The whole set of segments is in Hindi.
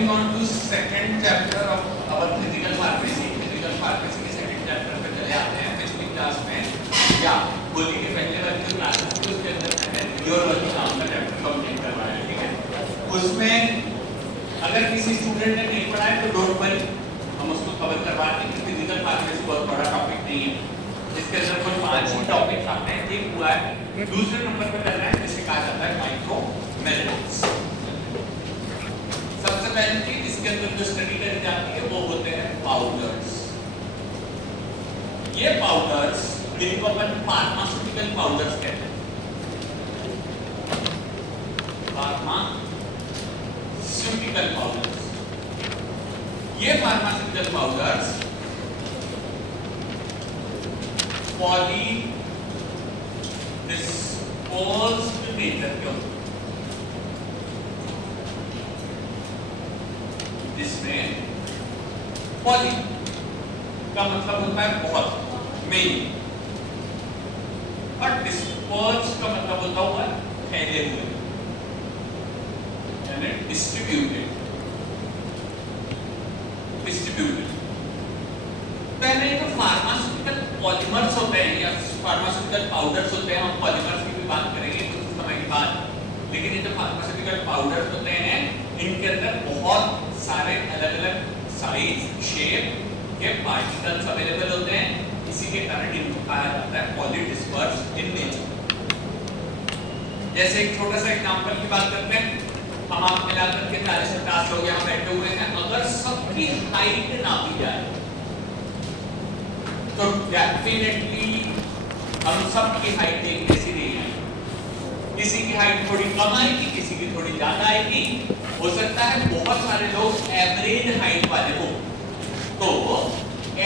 Moving on to second chapter of our physical pharmacy. Physical pharmacy के second chapter पे चले आते हैं. पिछली क्लास में या होली के पहले वाली जो क्लास थी उसके अंदर मैंने यूरोलॉजी नाम का चैप्टर कंप्लीट करवाया, ठीक है. उसमें अगर किसी स्टूडेंट ने नहीं पढ़ा है तो डोंट वरी, हम उसको कवर करवा देंगे. फिजिकल फार्मेसी बहुत बड़ा टॉपिक नहीं है. इसके अंदर कुल 5 ही टॉपिक्स आते हैं. एक हुआ है, दूसरे नंबर पे करना है जिसे कहा जाता है माइक्रो मिनरल्स. सबसे पहली चीज इसके अंदर जो स्टडी करी जाती है वो होते हैं पाउडर्स. ये पाउडर्स जिनको अपन फार्मास्यूटिकल पाउडर्स कहते हैं. Pharmaceutical powders. ये pharmaceutical powders poly disposed nature के होते हैं, जिसमें पॉली का मतलब होता है बहुत, मेन, और डिस्पर्स का मतलब होता हुआ फैले हुए, यानी डिस्ट्रीब्यूटेड. पहले तो फार्मास्यूटिकल पॉलीमर्स होते हैं या फार्मास्यूटिकल पाउडर्स होते हैं. हम पॉलीमर्स की भी बात करेंगे कुछ समय के बाद. लेकिन ये जो फार्मास्यूटिकल पाउडर्स होते हैं इनके अंदर बहुत सारे अलग-अलग साइज, शेप के पार्टिकल्स अवेलेबल होते हैं. इसी के कारण इनको कहा जाता है पॉलीडिस्पर्स इन नेचर. जैसे एक छोटा सा एग्जांपल की बात करते हैं. हम आप मिलाकर के 40-50 लोग यहाँ बैठे हुए हैं. अगर सबकी हाइट नापी जाए तो डेफिनेटली हम सबकी हाइट एक जैसी नहीं है. किसी की हाइट थोड़ी कम आएगी, किसी की थोड़ी ज्यादा आएगी. हो सकता है बहुत सारे लोग एवरेज हाइट वाले हो. तो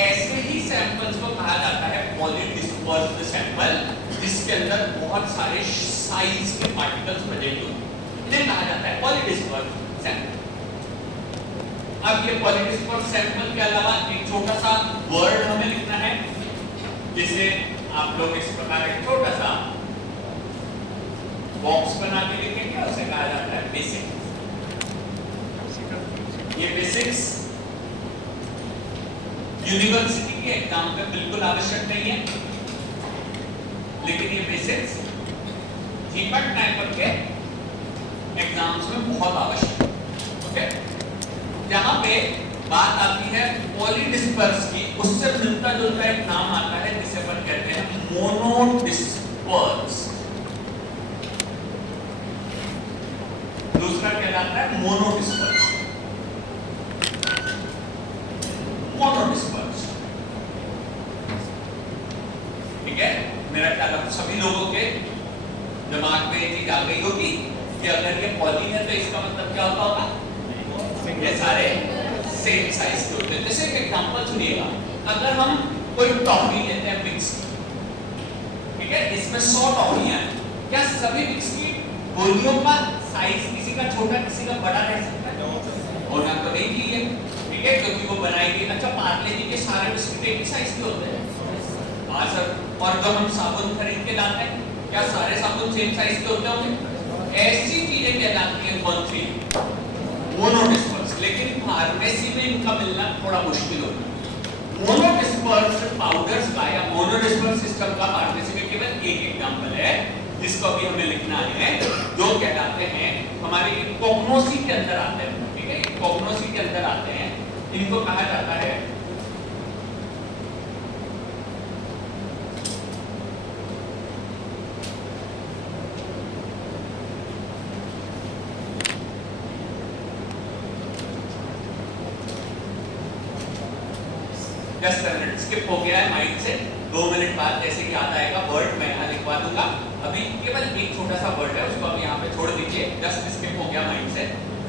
ऐसे ही सैंपल्स को कहा जाता है पॉलीडिस्पर्स्ड सैंपल, जिसके अंदर बहुत सारे साइज के पार्टिकल्स प्रेजेंट होते हैं. इन्हें कहा जाता है पॉलीडिस्पर्स्ड सैंपल. अब ये पॉलीडिस्पर्स्ड सैंपल के अलावा एक छोटा सा वर्ड हमें लिखना है, जिसे आप लोग इस प्रकार एक छोटा सा बॉक्स बना के लिखेंगे. उसे कहा जाता है बेसिक. ये बेसिक्स यूनिवर्सिटी के एग्जाम में बिल्कुल आवश्यक नहीं है, लेकिन ये बेसिक्स जीपट टाइप के एग्जाम्स में बहुत आवश्यक है. ओके, जहां पे बात आती है पॉलीडिस्पर्स की, उससे मिलता जुलता एक नाम आता है जिसे अपन कहते हैं मोनोडिस्पर्स. दूसरा कहलाता है मोनोडिस्पर्स. मोनोडिस्पर्स, ठीक है. मेरा ख्याल अब सभी लोगों के दिमाग में ये चीज आ गई होगी कि अगर ये पॉली है तो इसका मतलब क्या होता होगा, ये सारे सेम साइज के होते हैं. जैसे एक एग्जांपल सुनिएगा. अगर हम कोई टॉफी लेते हैं मिक्स, ठीक है, इसमें 100 टॉफियां हैं. क्या सभी मिक्स की गोलियों का साइज किसी का छोटा किसी का बड़ा रह सकता है? होना तो नहीं चाहिए, ठीक है, क्योंकि वो बनाएगी. अच्छा, पार्ले जी के सारे बिस्किट एक ही साइज के होते हैं? हाँ सर. और जब हम साबुन खरीद के लाते हैं, क्या सारे साबुन सेम साइज के होते होंगे? ऐसी चीजें कहलाती हैं कौन सी? मोनोडिस्पर्स. लेकिन फार्मेसी में इनका मिलना थोड़ा मुश्किल होता है. मोनोडिस्पर्स पाउडर्स का या मोनोडिस्पर्स सिस्टम का फार्मेसी में केवल एक एग्जांपल है, जिसको अभी हमें लिखना है, जो कहलाते हैं हमारे कॉग्नोसी के अंदर आते हैं. ठीक है, कॉग्नोसी के अंदर आते हैं. इनको कहा जाता है स्किप हो गया है माइंड से. 2 मिनट बाद जैसे कि याद आएगा वर्ड मैं यहाँ लिखवा दूंगा. अभी केवल एक छोटा सा वर्ड है, उसको आप यहाँ पे छोड़ दीजिए. जस्ट स्किप हो गया माइंड से.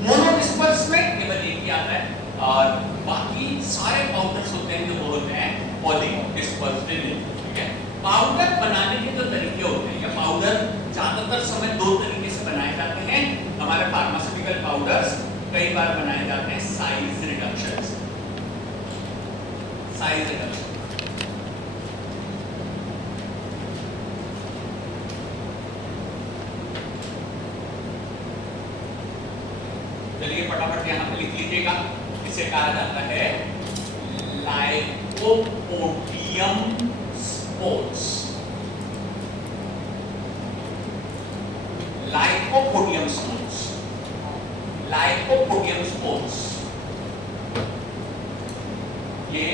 मोनोडिस्पर्स में केवल एक ही आता है, और बाकी सारे पाउडर्स होते हैं जो होते हैं पॉलीडिस्पर्स्ड. ठीक है. पाउडर बनाने के जो तरीके होते हैं, या पाउडर ज्यादातर समय 2 तरीके से बनाए जाते हैं. हमारे फार्मास्यूटिकल पाउडर्स कई बार बनाए जाते हैं साइज रिडक्शन. साइज रिडक्शन, चलिए फटाफट यहाँ पे लिख लीजिएगा। इसे कहा जाता है lycopodium spores. Lycopodium spores, lycopodium spores ये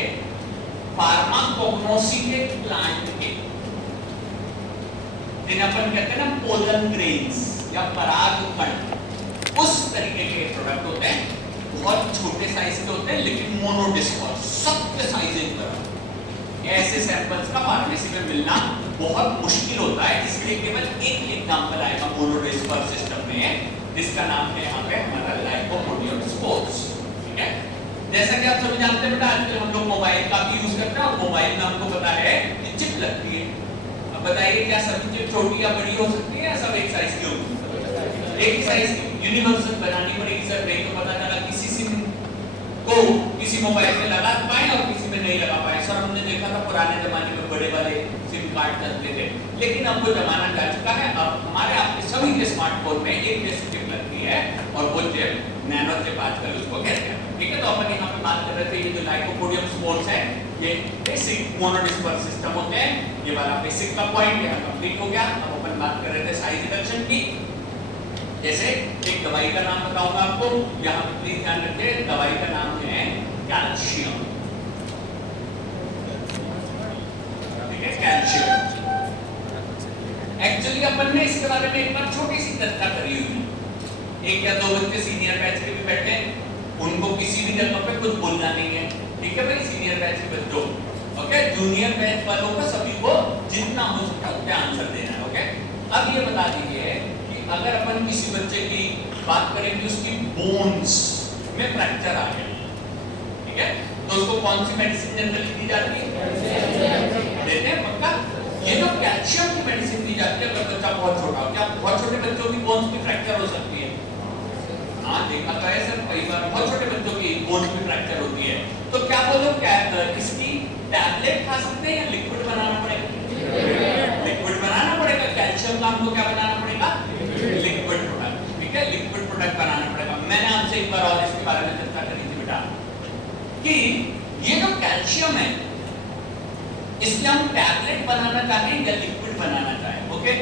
फार्माकोग्नोसी के प्लांट के, जिन्हें अपन कहते हैं ना पोलन ग्रेन्स या परागकण, उस तरीके के प्रोडक्ट होते हैं। बहुत छोटे साइज के होते हैं लेकिन मोनोडिस्पर्स, सबके साइज एक तरह। ऐसे सैंपल्स का फार्मेसी में मिलना बहुत मुश्किल होता है, इसलिए केवल एक एग्जांपल आएगा मोनोडिस्पर्स सिस्टम में, जिसका नाम है यहाँ पे हमारा लाइकोपोडियम स्पोर्स। ठीक है, जैसा कि आप सभी जानते हैं बेटा, आजकल हम लोग मोबाइल काफी यूज करते हैं और मोबाइल में हमको पता है कि चिप लगती है। अब बताइए क्या सभी चिप छोटी या बड़ी हो सकती है या सब एक साइज की होगी? एक साइज की। यूनिवर्सल बनानी पड़ेगी सर, नहीं तो पता चला किसी सिम को किसी मोबाइल में लगा पाए और किसी में नहीं लगा पाए। सर हमने देखा था पुराने जमाने में बड़े वाले सिम कार्ड चलते थे, लेकिन अब वो जमाना जा चुका है। अब हमारे आपके सभी के स्मार्टफोन में एक जैसी चिप लगती है और वो चिप नैनो चिप आजकल उसको कहते हैं। ठीक है, तो अपन यहाँ पे बात कर रहे थे ये जो लाइकोपोडियम स्पोर्स है, ये बेसिक मोनोडिस्पर्स सिस्टम होते हैं। ये वाला बेसिक का पॉइंट यहाँ कंप्लीट हो गया। अब अपन बात कर रहे थे साइज रिडक्शन की। जैसे एक दवाई का नाम बताऊंगा आपको, यहाँ पे प्लीज ध्यान रखिए, दवाई का नाम है कैल्शियम। ठीक है, कैल्शियम। एक्चुअली अपन ने इसके बारे में एक बार छोटी सी चर्चा करी हुई है। एक या दो बच्चे सीनियर बैच के भी बैठे हैं, उनको किसी भी जगह पे कुछ बोलना नहीं है। ठीक है भाई, सीनियर बैच के बच्चों, ओके, जूनियर बैच वालों को सभी को जितना हो सके उतना आंसर देना है। ओके, अब ये बता दीजिए कि अगर अपन किसी बच्चे की बात करें कि उसकी बोन्स में फ्रैक्चर आ गया, ठीक है, तो उसको कौन सी मेडिसिन जनरली दी जाती है? देते हैं पक्का। ये जो कैल्शियम की मेडिसिन दी जाती है अगर बच्चा बहुत छोटा हो, क्या बहुत छोटे बच्चों की बोन्स की फ्रैक्चर हो सकती है? हाँ, देखा तो है सर, कई बार बहुत छोटे बच्चों की बोन्स में फ्रैक्चर होती है। तो क्या वो लोग इसकी टैबलेट खा सकते हैं या लिक्विड बनाना पड़ेगा? लिक्विड बनाना पड़ेगा। कैल्शियम का हमको क्या बनाना पड़ेगा? Liquid product. ठीक है, लिक्विड प्रोडक्ट बनाना पड़ेगा। मैंने आपसे एक बार और इसके बारे में चर्चा करी थी बेटा कि ये जो कैल्शियम है, इसके हम टैबलेट बनाना चाहें या लिक्विड बनाना चाहें? ओके,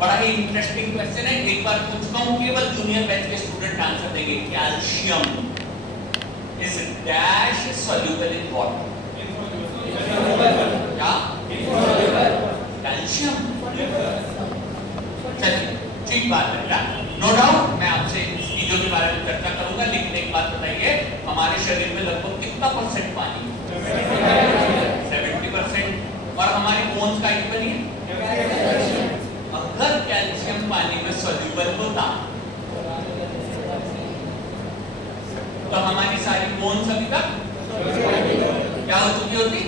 बड़ा ही इंटरेस्टिंग क्वेश्चन है। एक बार पूछता हूं, केवल जूनियर बैच के स्टूडेंट आंसर देंगे। Calcium is dash soluble in water. क्या? कैल्शियम। चलिए, ठीक बात है बेटा, नो डाउट मैं आपसे चीजों के बारे में चर्चा करूंगा, लेकिन एक बात बताइए, हमारे शरीर में लगभग कितना परसेंट पानी? 70%। और हमारी बोन्स का ही बनी है। अगर कैल्शियम पानी में सॉल्युबल होता तो हमारी सारी बोन्स अभी तक क्या हो चुकी होती?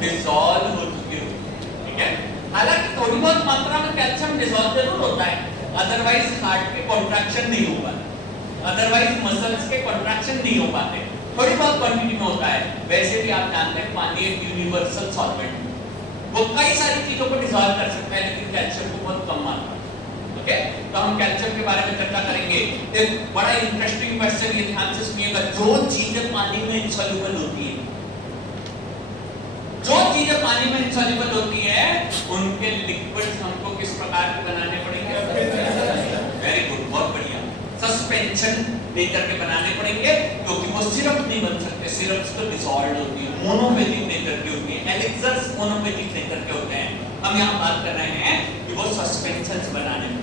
डिसॉल्व हो चुकी होती। ठीक है, हालांकि थोड़ी बहुत मात्रा में कैल्शियम डिसॉल्व जरूर होता है, अदरवाइज हार्ट के कॉन्ट्रैक्शन नहीं हो पाते, अदरवाइज मसल्स के कॉन्ट्रैक्शन नहीं हो पाते, थोड़ी बहुत क्वांटिटी में होता है। वैसे भी आप जानते हैं पानी एक यूनिवर्सल सॉल्वेंट, वो कई सारी चीजों को डिसॉल्व कर सकता है, लेकिन कैल्शियम को बहुत कम मात्रा। ओके, तो हम कैल्शियम के बारे में चर्चा करेंगे। एक बड़ा इंटरेस्टिंग क्वेश्चन, ये ध्यान से सुनिएगा, जो चीजें पानी में इनसॉल्युबल होती है, जो चीजें पानी में इनसॉल्युबल होती है, उनके लिक्विड्स हमको किस प्रकार के बनाने पड़ेंगे? वेरी गुड, बहुत बढ़िया, सस्पेंशन नेचर के बनाने पड़ेंगे, क्योंकि वो सिरप नहीं बन सकते, सिरप्स तो डिसॉल्व होती है, मोनोपेथिक नेचर की होती है, एलिक्सर्स मोनोपेथिक नेचर के होते हैं। हम यहाँ बात कर रहे हैं कि वो सस्पेंशंस बनाने में,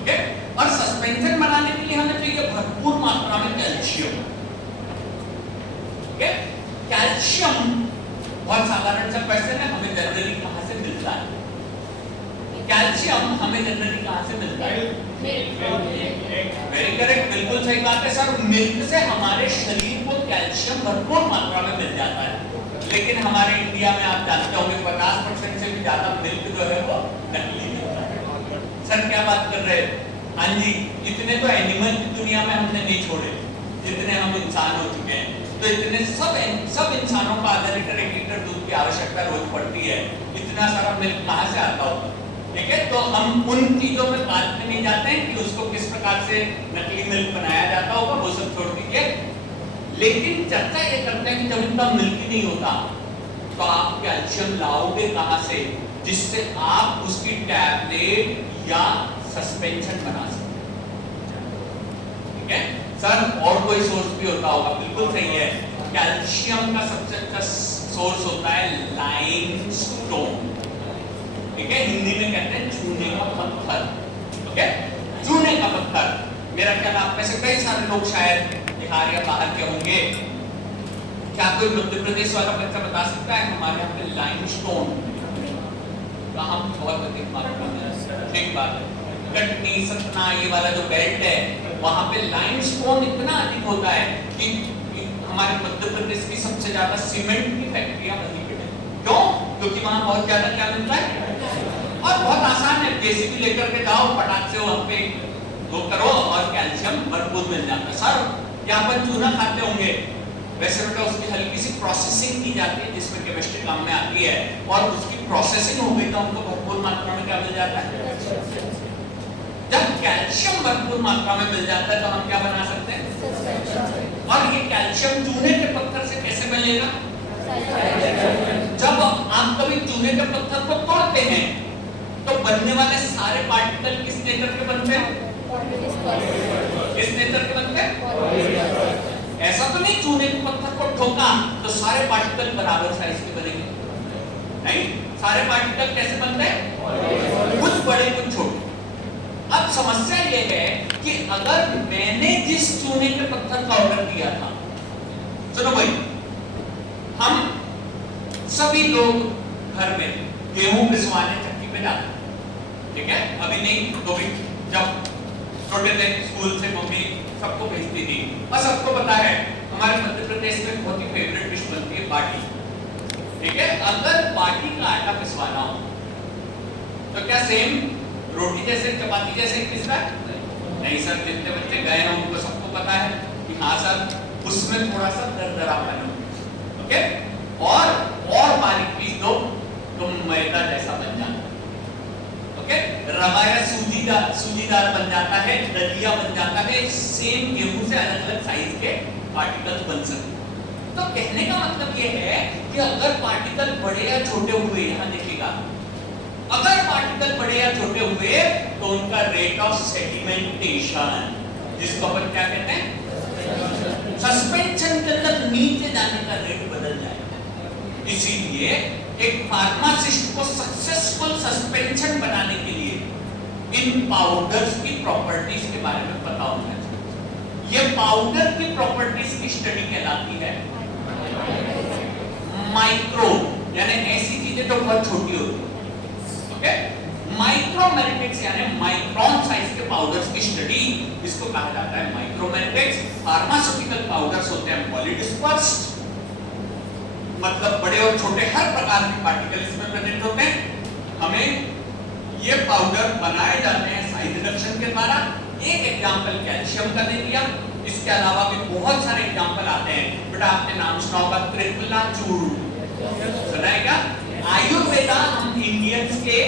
ओके, और सस्पेंशन बनाने के लिए हमें चाहिए भरपूर मात्रा में कैल्शियम। ओके, कैल्शियम बहुत साधारण सा क्वेश्चन है, हमें जनरली कहाँ से मिलता है? कैल्शियम हमें जनरली कहाँ से मिलता है? वेरी करेक्ट, बिल्कुल सही बात है सर, मिल्क से हमारे शरीर को कैल्शियम भरपूर मात्रा में मिल जाता है। लेकिन हमारे इंडिया में आप जानते होंगे 50% से भी ज्यादा मिल्क जो है वो नकली मिलता है। सर क्या बात कर रहे हैं? हाँ जी, इतने तो एनिमल की दुनिया में हमने नहीं छोड़े जितने हम इंसान हो चुके हैं। तो इतने सब इंसानों का आधा लीटर 1 लीटर दूध की आवश्यकता रोज पड़ती है, इतना सारा मिल्क कहाँ से आता होगा? ठीक है, तो हम उन चीजों में बात में नहीं जाते हैं कि उसको किस प्रकार प्रकार से नकली मिल्क बनाया जाता होगा वो सब छोड़ दीजिए, लेकिन चर्चा ये करते हैं कि जब इनका मिल्क ही नहीं होता तो आप कैल्शियम लाओगे कहां से जिससे आप उसकी टैबलेट या सस्पेंशन बना सकते। ठीक है सर, और कोई सोर्स भी होता होगा, बिल्कुल सही है। कैल्शियम का सबसे अच्छा सोर्स होता है लाइमस्टोन। ठीक है, हिंदी में कहते हैं चूने का पत्थर। ओके, चूने का पत्थर। मेरा ख्याल आप में से कई सारे लोग शायद बिहार या बाहर के होंगे। क्या कोई मध्य प्रदेश वाला बच्चा बता सकता है हमारे यहाँ पे लाइमस्टोन कहाँ बहुत अधिक मात्रा में? ठीक बात है, कटनी सतना ये वाला जो बेल्ट है वहाँ पे लाइमस्टोन इतना अधिक होता है कि हमारे मध्य प्रदेश की सबसे ज्यादा सीमेंट की फैक्ट्रियां बनी हुई है। क्यों? क्योंकि वहाँ बहुत ज्यादा क्या मिलता है और बहुत आसान है, जेसीबी लेकर के जाओ, फटाक से वहाँ पे वो करो और कैल्शियम भरपूर मिल जाता है। सर यहाँ पर चूना खाते होंगे, वैसे बेटा उसकी हल्की सी प्रोसेसिंग की जाती है जिसमें केमिस्ट्री काम में आती है, और उसकी प्रोसेसिंग हो गई तो हमको भरपूर मात्रा में क्या मिल जाता है? जब कैल्शियम भरपूर मात्रा में मिल जाता है तो हम क्या बना सकते हैं? और ये कैल्शियम चूने के पत्थर से कैसे मिलेगा? जब आप कभी चूने के पत्थर को तोड़ते हैं तो बनने वाले सारे पार्टिकल किस नेचर के बनते हैं? किस नेचर के बनते हैं? ऐसा तो नहीं चूने के पत्थर को ठोका तो सारे पार्टिकल बराबर साइज के बनेंगे, नहीं, सारे पार्टिकल कैसे बनते हैं? कुछ बड़े कुछ छोटे। अब समस्या ये है कि अगर मैंने जिस चूने के पत्थर का ऑर्डर दिया था, सुनो भाई, हम सभी लोग घर में गेहूं पिसवाने चक्की पे जाते, ठीक है, अभी नहीं तो भी जब छोटे थे स्कूल से मम्मी सबको भेजती थी, और सबको पता है हमारे मध्य प्रदेश में बहुत ही फेवरेट डिश बनती है बाटी। ठीक है, अगर बाटी का आटा पिसवाना हो तो क्या सेम रोटी जैसे चपाती जैसे पिसता है? नहीं सर, जितने बच्चे गए हैं उनको सबको पता है कि हाँ सर उसमें थोड़ा सा दरदरापन हो, ओके, और बारीक पीस दो तो मैदा जैसा बन जाता है, ओके, रवा या सूजीदार बन जाता है, दलिया बन जाता है, सेम गेहूं से अलग अलग साइज के पार्टिकल्स बन सकते हैं। तो कहने का मतलब ये है कि अगर पार्टिकल बड़े या छोटे हुए, यहाँ देखिएगा, अगर पार्टिकल बड़े या छोटे हुए तो उनका रेट ऑफ सेडिमेंटेशन, जिसको अपन क्या कहते हैं, सस्पेंशन के अंदर नीचे जाने का रेट बदल जाएगा। इसीलिए एक फार्मासिस्ट को सक्सेसफुल सस्पेंशन बनाने के लिए इन पाउडर्स की प्रॉपर्टीज के बारे में पता होना चाहिए। ये पाउडर की प्रॉपर्टीज की स्टडी कहलाती है माइक्रो, यानी ऐसी चीजें जो बहुत छोटी होती है, ओके, माइक्रोमेरिटिक्स यानी माइक्रोन साइज के पाउडर्स की स्टडी, इसको कहा जाता है माइक्रोमेरिटिक्स। फार्मास्यूटिकल पाउडर्स होते हैं पॉलीडिस्पर्स्ड, मतलब बड़े और छोटे हर प्रकार के पार्टिकल इसमें प्रेजेंट होते हैं। हमें ये पाउडर बनाए जाते हैं साइज रिडक्शन के द्वारा। एक एग्जांपल कैल्शियम का दे दिया, इसके अलावा भी बहुत सारे एग्जांपल आते हैं। बेटा आपने नाम सुना होगा त्रिफला चूर्ण, सुना है क्या? आयुर्वेदा हम इंडियंस के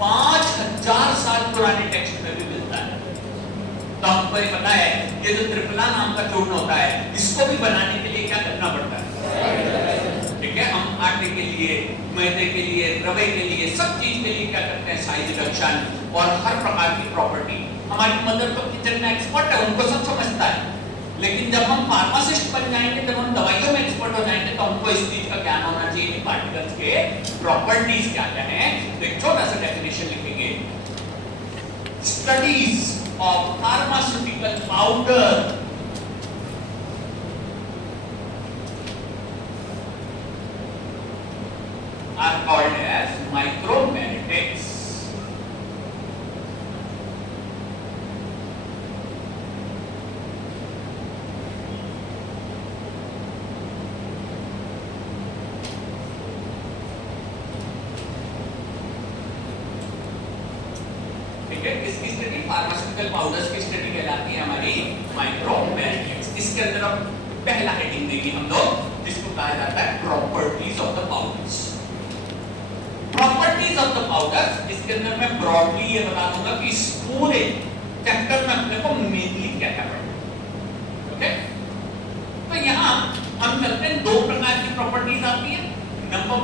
5000 साल पुराने टेक्स्ट में भी मिलता है। तो हमको ये पता है ये जो त्रिफला नाम का चूर्ण होता है, इसको भी बनाने के लिए क्या करना पड़ता है? ठीक है, हम आटे के लिए, मैदे के लिए, रवे के लिए, सब चीज के लिए क्या करते हैं? साइज रिडक्शन और हर प्रकार की प्रॉपर्टी। हमारी मदर तो किचन में एक्सपर्ट है, उनको सब समझता है, लेकिन जब हम फार्मासिस्ट बन जाएंगे, जब हम दवाइयों में एक्सपर्ट हो जाएंगे, तो हमको इस चीज का ज्ञान होना चाहिए कि पार्टिकल्स के प्रॉपर्टीज क्या क्या हैं। तो एक छोटा सा डेफिनेशन लिखेंगे, studies of pharmaceutical powder are called as micromeritics. ठीक है, किसकी स्टडी? फार्मास्यूटिकल पाउडर्स की स्टडी कहलाती है हमारी माइक्रोमेरिटिक्स। इसके अंदर अब पहला हेडिंग देंगे हम लोग, जिसको कहा जाता है properties of the powders. Properties of the powder, इसके अंदर मैं ब्रॉडली ये बता दूंगा कि इस पूरे चैप्टर में अपने को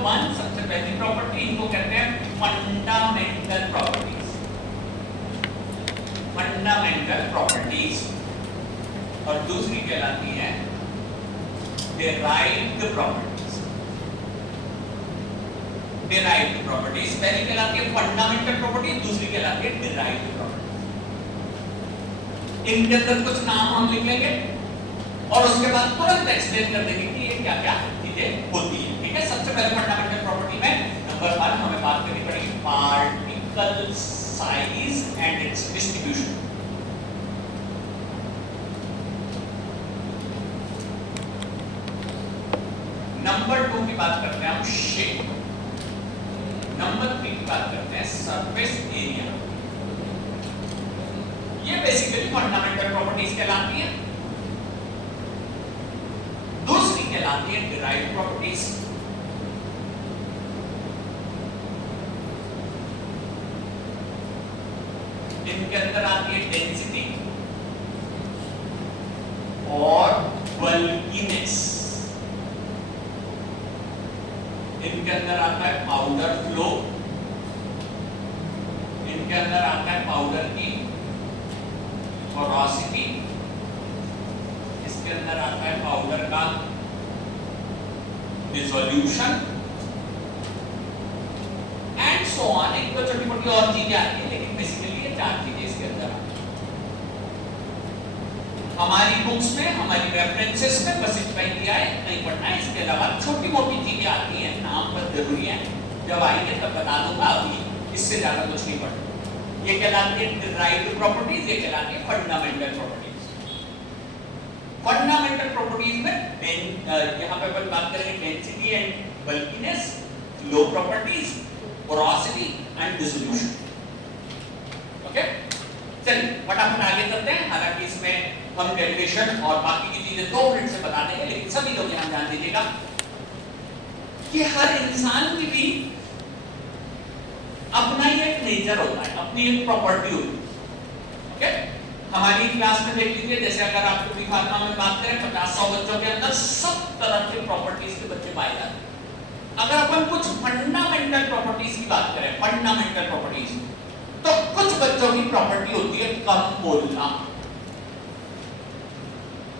वन, सबसे पहली प्रॉपर्टी, इनको कहते हैं फंडामेंटल प्रॉपर्टीज। Fundamental properties. और दूसरी कहलाती है डिराइव्ड प्रॉपर्टीज। डिराइव्ड प्रॉपर्टीज पहली कहलाती है फंडामेंटल प्रॉपर्टी, दूसरी कहलाती है डिराइव्ड प्रॉपर्टी। इनके अंदर कुछ नाम हम लिख लेंगे और उसके बाद तुरंत एक्सप्लेन कर देंगे कि ये क्या क्या चीजें होती है। ठीक है, सबसे पहले फंडामेंटल प्रॉपर्टी में नंबर 1 हमें बात करनी पड़ेगी particle size and it's distribution. Number 2 की बात करते हैं हम शेप। नंबर 3 की बात करते हैं सरफेस एरिया। ये बेसिकली फंडामेंटल प्रॉपर्टीज कहलाती है। दूसरी कहलाती है डिराइव्ड प्रॉपर्टीज। इनके अंदर आती है डेंसिटी और बल्कीनेस। इनके अंदर आता है पाउडर फ्लो। इनके अंदर आता है पाउडर की पोरोसिटी। इसके अंदर आता है पाउडर का डिसोल्यूशन एंड सो ऑन। एक तो छोटी मोटी और चीजें आती है, लेकिन बेसिकली ये 4 चीजें इसके अंदर आती है। हमारी बुक्स में, हमारी रेफरेंसेस में बस इतना ही दिया है, नहीं पढ़ना है। इसके अलावा छोटी मोटी चीजें आती हैं, नाम पर जरूरी है, जब आएंगे तब बता दूंगा, अभी इससे ज्यादा कुछ नहीं पढ़ना। ये कहलाती है डिराइव्ड प्रॉपर्टीज, ये कहलाती है फंडामेंटल प्रॉपर्टीज। फंडामेंटल प्रॉपर्टीज में यहां पे अपन बात करेंगे density and bulkiness, flow properties, porosity and dissolution. Okay, चलिए फटाफट आगे चलते हैं। हालांकि इसमें हम डेरिवेशन और बाकी की चीजें 2 मिनट से बता देंगे, लेकिन सभी लोग यहां ध्यान दीजिएगा कि हर इंसान की भी अपना ही एक नेचर होता है, अपनी एक प्रॉपर्टी होती है। ओके, हमारी क्लास में देख लीजिए, जैसे अगर आपको बी फार्मा में बात करें 50-100 बच्चों के अंदर सब तरह के प्रॉपर्टीज के बच्चे पाए जाते हैं। अगर अपन कुछ फंडामेंटल प्रॉपर्टीज की बात करें, फंडामेंटल प्रॉपर्टीज, तो कुछ बच्चों की प्रॉपर्टी होती है कम बोलना।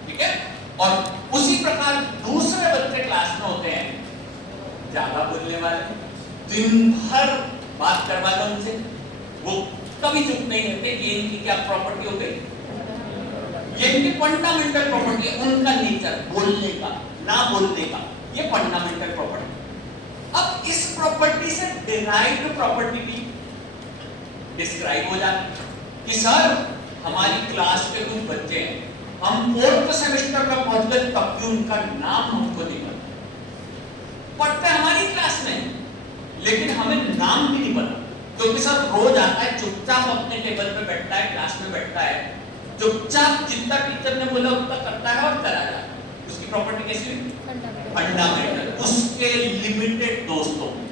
ठीक है, और उसी प्रकार दूसरे बच्चे क्लास में होते हैं ज्यादा बोलने वाले, दिन भर बात करवा लो उनसे, वो कभी चुप नहीं रहते। ये इनकी क्या प्रॉपर्टी हो गई? ये इनकी फंडामेंटल प्रॉपर्टी है, उनका नेचर बोलने का, ना बोलने का, ये फंडामेंटल प्रॉपर्टी। अब इस प्रॉपर्टी से डिराइव्ड प्रॉपर्टी भी डिस्क्राइब हो जाती है कि सर हमारी क्लास के कुछ बच्चे हैं, हम 4th सेमेस्टर में पहुंच गए तब भी उनका नाम हमको नहीं पता। पढ़ते हमारी क्लास में, लेकिन हमें नाम भी नहीं पता, क्योंकि सर रोज आता है, चुपचाप अपने टेबल पे बैठता है, क्लास में बैठता है, चुपचाप जितना टीचर ने बोला उतना करता है और चला जाता है। उसकी प्रॉपर्टी कैसी हुई? फंडामेंटल। उसके लिमिटेड दोस्त होंगे,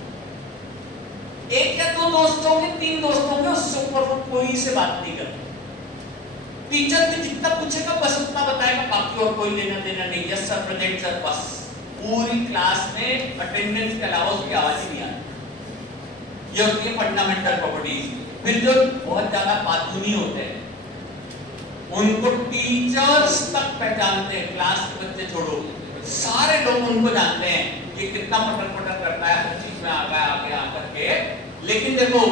1 या 2 दोस्त होंगे, 3 दोस्त होंगे, उससे ऊपर वो कोई से बात नहीं करता। टीचर ने जितना पूछेगा बस उतना बताएगा, बाकी और कोई लेना देना नहीं। यस सर, प्रेजेंट सर, बस। पूरी क्लास में अटेंडेंस के अलावा उसकी आवाज ही नहीं आती। ये होती है फंडामेंटल प्रॉपर्टीज। फिर जो बहुत ज्यादा पातूनी होते हैं, उनको टीचर्स तक पहचानते हैं, क्लास के बच्चे छोड़ो, सारे लोग उनको जानते हैं, ये कितना पटर पटर करता है, हर चीज में आगे आकर के। लेकिन देखो,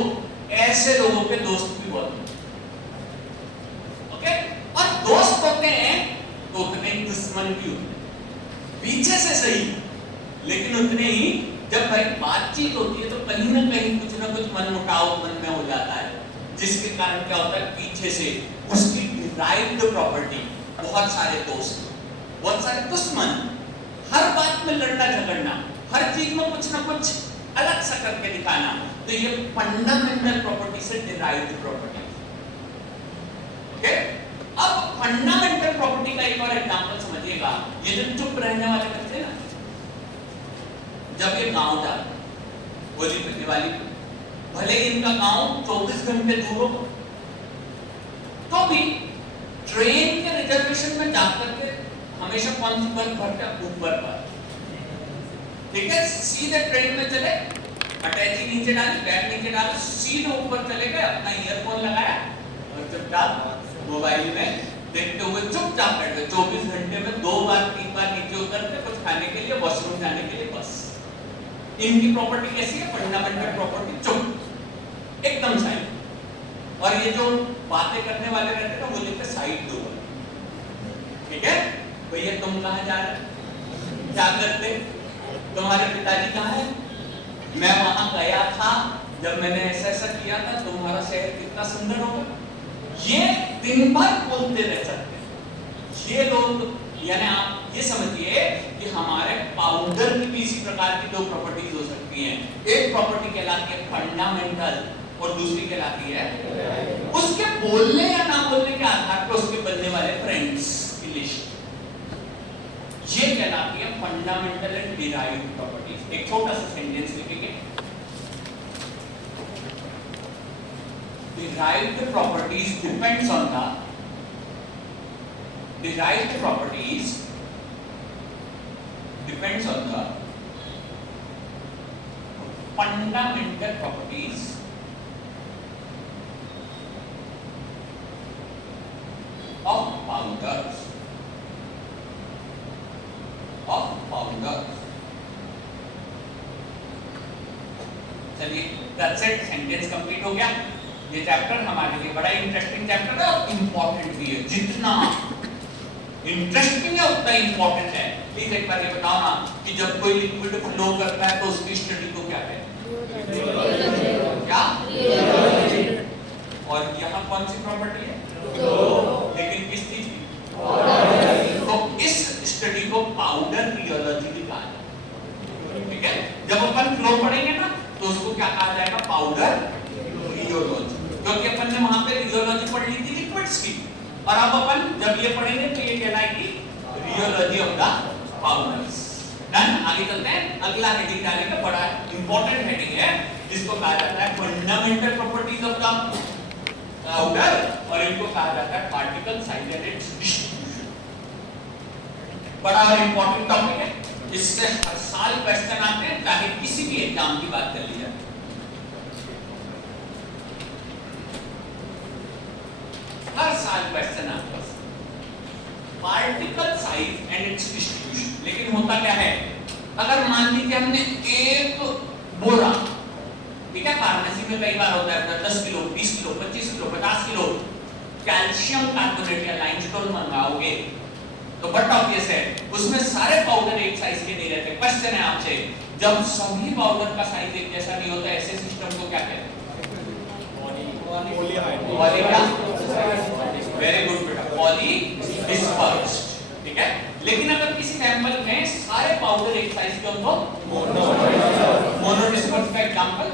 ऐसे लोगों के दोस्त भी बहुत हैं। ओके, और दोस्त होते हैं तो उतने ही दुश्मन भी होते हैं, पीछे से सही, लेकिन उतने ही जब भाई बातचीत होती है तो कहीं ना कुछ मनमुटाव मन में हो जाता है, जिसके कारण क्या होता है, पीछे से उसकी डिराइव्ड प्रॉपर्टी, बहुत सारे दोस्त, बहुत सारे दुश्मन, हर बात में लड़ना झगड़ना, हर चीज में कुछ ना कुछ अलग सा करके दिखाना, तो ये फंडामेंटल प्रॉपर्टी से डिराइव्ड प्रॉपर्टी। ओके, अब फंडामेंटल प्रॉपर्टी का एक और एग्जांपल समझिएगा। ये जो चुप रहने वाले बच्चे हैं ना, जब ये गांव जाते होली पे, दिवाली पे, भले ही इनका गांव 24 घंटे दूर हो, तो भी ट्रेन के रिजर्वेशन में जाकर के हमेशा कौन सी बर्थ भरते हैं? ऊपर पर। ठीक है, सीधे ट्रेन में चले, अटैची नीचे डाली, बैग नीचे डाली, सीधे ऊपर चले गए, अपना ईयरफोन लगाया और चुपचाप मोबाइल में देखते हुए चुपचाप बैठ गए। 24 घंटे में 2 बार 3 बार नीचे उतरते, कुछ खाने के लिए, वॉशरूम जाने के लिए, बस। इनकी प्रॉपर्टी कैसी है? फंडामेंटल प्रॉपर्टी, चुप, एकदम साइलेंट। और ये जो बातें करने वाले रहते हैं ना, वो लिखते साइड दो, ठीक है। भैया तुम कहाँ जा रहे, क्या करते, तुम्हारे पिताजी कहाँ है, मैं वहां गया था जब मैंने ऐसा ऐसा किया था, तुम्हारा शहर कितना सुंदर होगा। ये दिन भर बोलते रह सकते हैं ये लोग। यानी आप ये समझिए कि हमारे पाउडर की भी इसी प्रकार की 2 प्रॉपर्टीज हो सकती हैं। एक प्रॉपर्टी कहलाती है फंडामेंटल और दूसरी कहलाती है उसके बोलने या ना बोलने के आधार पर उसके बनने वाले फ्रेंड्स की लिस्ट। ये कहलाती है फंडामेंटल एंड डिराइव्ड प्रॉपर्टीज। एक छोटा सा सेंटेंस लिखेंगे, derived properties depends on the derived properties depends on the fundamental properties of powders चलिए that's it, सेंटेंस कंप्लीट हो गया। ये चैप्टर हमारे लिए बड़ा इंटरेस्टिंग चैप्टर है और इंपॉर्टेंट भी है। जितना इंटरेस्टिंग है उतना इंपॉर्टेंट है। प्लीज एक बार ये बताओ ना कि जब कोई लिक्विड फ्लो करता है तो उसकी स्टडी को क्या कहते हैं? क्या? और यहाँ कौन सी प्रॉपर्टी है? लेकिन किस चीज की? तो इस स्टडी को पाउडर रियोलॉजी भी कहा जाता है, ठीक है। जब अपन फ्लो पढ़ेंगे ना तो उसको क्या कहा जाएगा? पाउडर रियोलॉजी, क्योंकि अपन ने वहां पे रियोलॉजी पढ़ ली थी लिक्विड्स की, और अब अपन जब ये पढ़ेंगे तो ये कहलाएगी rheology of the powders. Done, आगे चलते हैं। अगला हेडिंग डालेंगे, बड़ा इंपॉर्टेंट हेडिंग है, जिसको कहा जाता है fundamental properties of the powder, और इनको कहा जाता है particle size and it's distribution. बड़ा और इंपॉर्टेंट टॉपिक है, इससे हर साल क्वेश्चन आते हैं, चाहे किसी भी एग्जाम की बात कर ली जाए। हर साल क्वेश्चन आता है particle size and it's distribution. लेकिन होता क्या है, अगर मान लीजिए हमने एक बोरा, ठीक है, फार्मेसी में कई बार होता है 10 kilo 20 kilo 25 kilo 50 kilo calcium carbonate या लाइमस्टोन मंगाओगे तो बट ऑब्वियस है उसमें सारे पाउडर एक साइज के नहीं रहते। क्वेश्चन है आपसे, जब सभी पाउडर का साइज एक जैसा नहीं होता, ऐसे सिस्टम को क्या कहते हैं? वेरी गुड बेटा, पॉली डिस्पर्स्ड, ठीक है। लेकिन अगर किसी सैंपल में सारे पाउडर एक साइज के हो तो मोनो डिस्पर्स्ड का example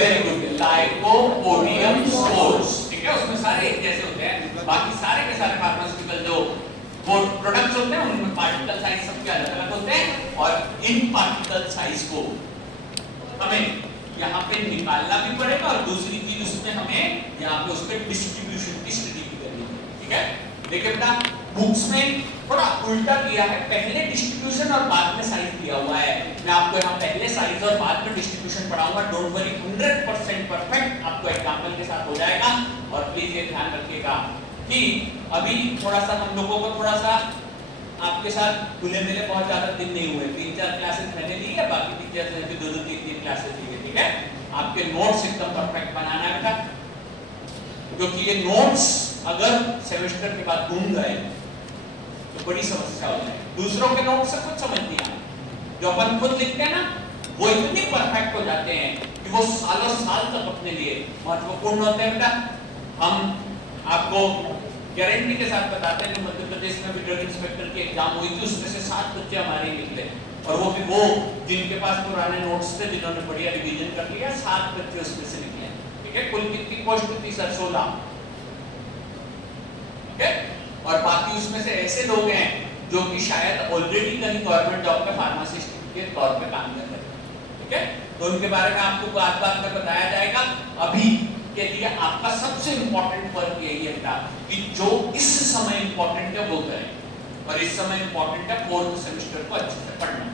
very good, lycopodium spores, ठीक है। उसमें सारे एक जैसे होते हैं, बाकी सारे के सारे फार्मास्यूटिकल जो वो प्रोडक्ट्स होते हैं उनमें पार्टिकल साइज सबके अलग अलग होते हैं, और इन पार्टिकल साइज को हमें यहाँ पे निकालना भी पड़ेगा, और दूसरी चीज उसमें हमें यहाँ पे उसके डिस्ट्रीब्यूशन की स्टडी भी करनी है, ठीक है। देखिए बेटा, बुक्स में थोड़ा उल्टा किया है, पहले डिस्ट्रीब्यूशन और बाद में साइज दिया हुआ है। मैं आपको यहाँ पहले साइज और बाद में डिस्ट्रीब्यूशन पढ़ाऊंगा, डोंट वरी, 100% परफेक्ट आपको एग्जांपल के साथ हो जाएगा। और प्लीज ये ध्यान रखिएगा कि अभी थोड़ा सा हम लोगों को थोड़ा सा आपके साथ खुले मेले बहुत ज्यादा दिन नहीं हुए, 3-4 क्लासेस मैंने ली है, बाकी टीचर्स ने भी 2-3 क्लासेस ली है, ठीक है। आपके नोट्स एकदम परफेक्ट बनाना है बेटा, क्योंकि ये नोट्स अगर सेमेस्टर के बाद घूम गए तो बड़ी समस्या हो जाएगी। दूसरों के नोट्स से कुछ समझ नहीं आता, जो अपन खुद लिखते हैं ना वो इतने परफेक्ट हो जाते हैं कि वो सालों साल तक अपने लिए महत्वपूर्ण होते हैं बेटा। हम आपको गारंटी के साथ बताते हैं कि मध्य प्रदेश में भी ड्रग इंस्पेक्टर की एग्जाम हुई थी, उसमें से 7 बच्चे हमारे निकले, और वो भी वो जिनके पास पुराने नोट्स थे, जिन्होंने बढ़िया रिवीजन कर लिया, 7 बच्चे उसमें से निकले, ठीक है। कुल कितनी पोस्ट थी सर? 16, ठीक है। और बाकी उसमें से ऐसे लोग हैं जो कि शायद ऑलरेडी कहीं गवर्नमेंट जॉब पे फार्मासिस्ट के तौर पे काम कर रहे हैं, ठीक है। तो उनके बारे में आपको बात में बताया जाएगा। अभी के लिए आपका सबसे इंपॉर्टेंट वर्क यही है बेटा कि जो इस समय इंपॉर्टेंट है वो करें, और इस समय इंपॉर्टेंट है 4th सेमेस्टर को अच्छे से पढ़ना।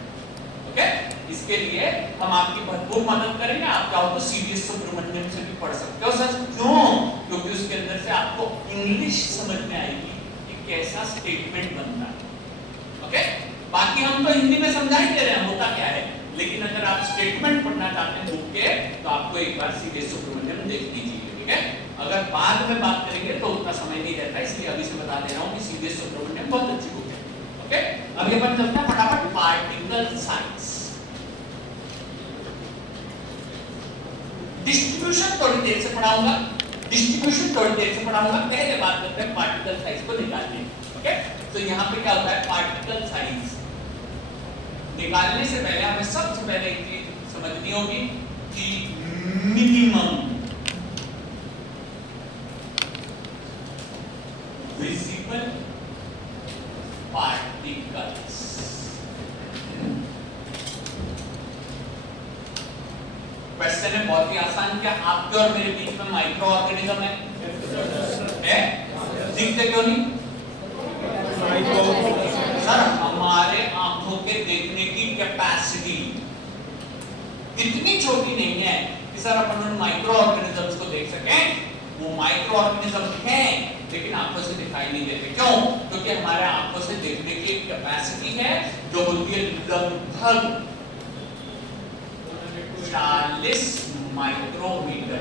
ओके, इसके लिए हम आपकी भरपूर मदद करेंगे। आप चाहो तो सीवीएस सुब्रमण्यम से भी पढ़ सकते हो। सर क्यों? क्योंकि उसके अंदर से आपको इंग्लिश समझ में आएगी कि कैसा स्टेटमेंट बनता है। ओके, बाकी हम तो हिंदी में समझा ही दे रहे हैं होता क्या है, लेकिन अगर आप स्टेटमेंट पढ़ना चाहते हैं बुक के तो आपको एक बार सीवीएस सुब्रमण्यम देख लीजिए। ठीक है, अगर बाद में बात करेंगे तो उतना समय नहीं रहता, इसलिए अभी से बता दे रहा हूँ कि सीवीएस सुब्रमण्यम बहुत अच्छी बुक है। ओके, अभी अपन चलते हैं फटाफट पार्टिकल साइज। डिस्ट्रीब्यूशन थोड़ी देर से पढ़ाऊंगा, पहले बात करते हैं पार्टिकल साइज को निकालने। ओके, तो यहाँ पे क्या होता है, पार्टिकल साइज निकालने से पहले हमें सबसे पहले एक चीज समझनी होगी कि मिनिमम विजिबल पार्टिकल्स। क्वेश्चन है बहुत ही आसान, क्या आपके और मेरे बीच में माइक्रो ऑर्गेनिज्म है? दिखते क्यों नहीं? सर हमारे आंखों के देखने की कैपेसिटी इतनी छोटी नहीं है कि सर अपन उन माइक्रो ऑर्गेनिजम्स को देख सकें। वो माइक्रो ऑर्गेनिज्म हैं लेकिन आंखों से दिखाई नहीं देते। क्यों? क्योंकि हमारे आंखों से देखने की कैपेसिटी है जो होती है लगभग 40 माइक्रोमीटर।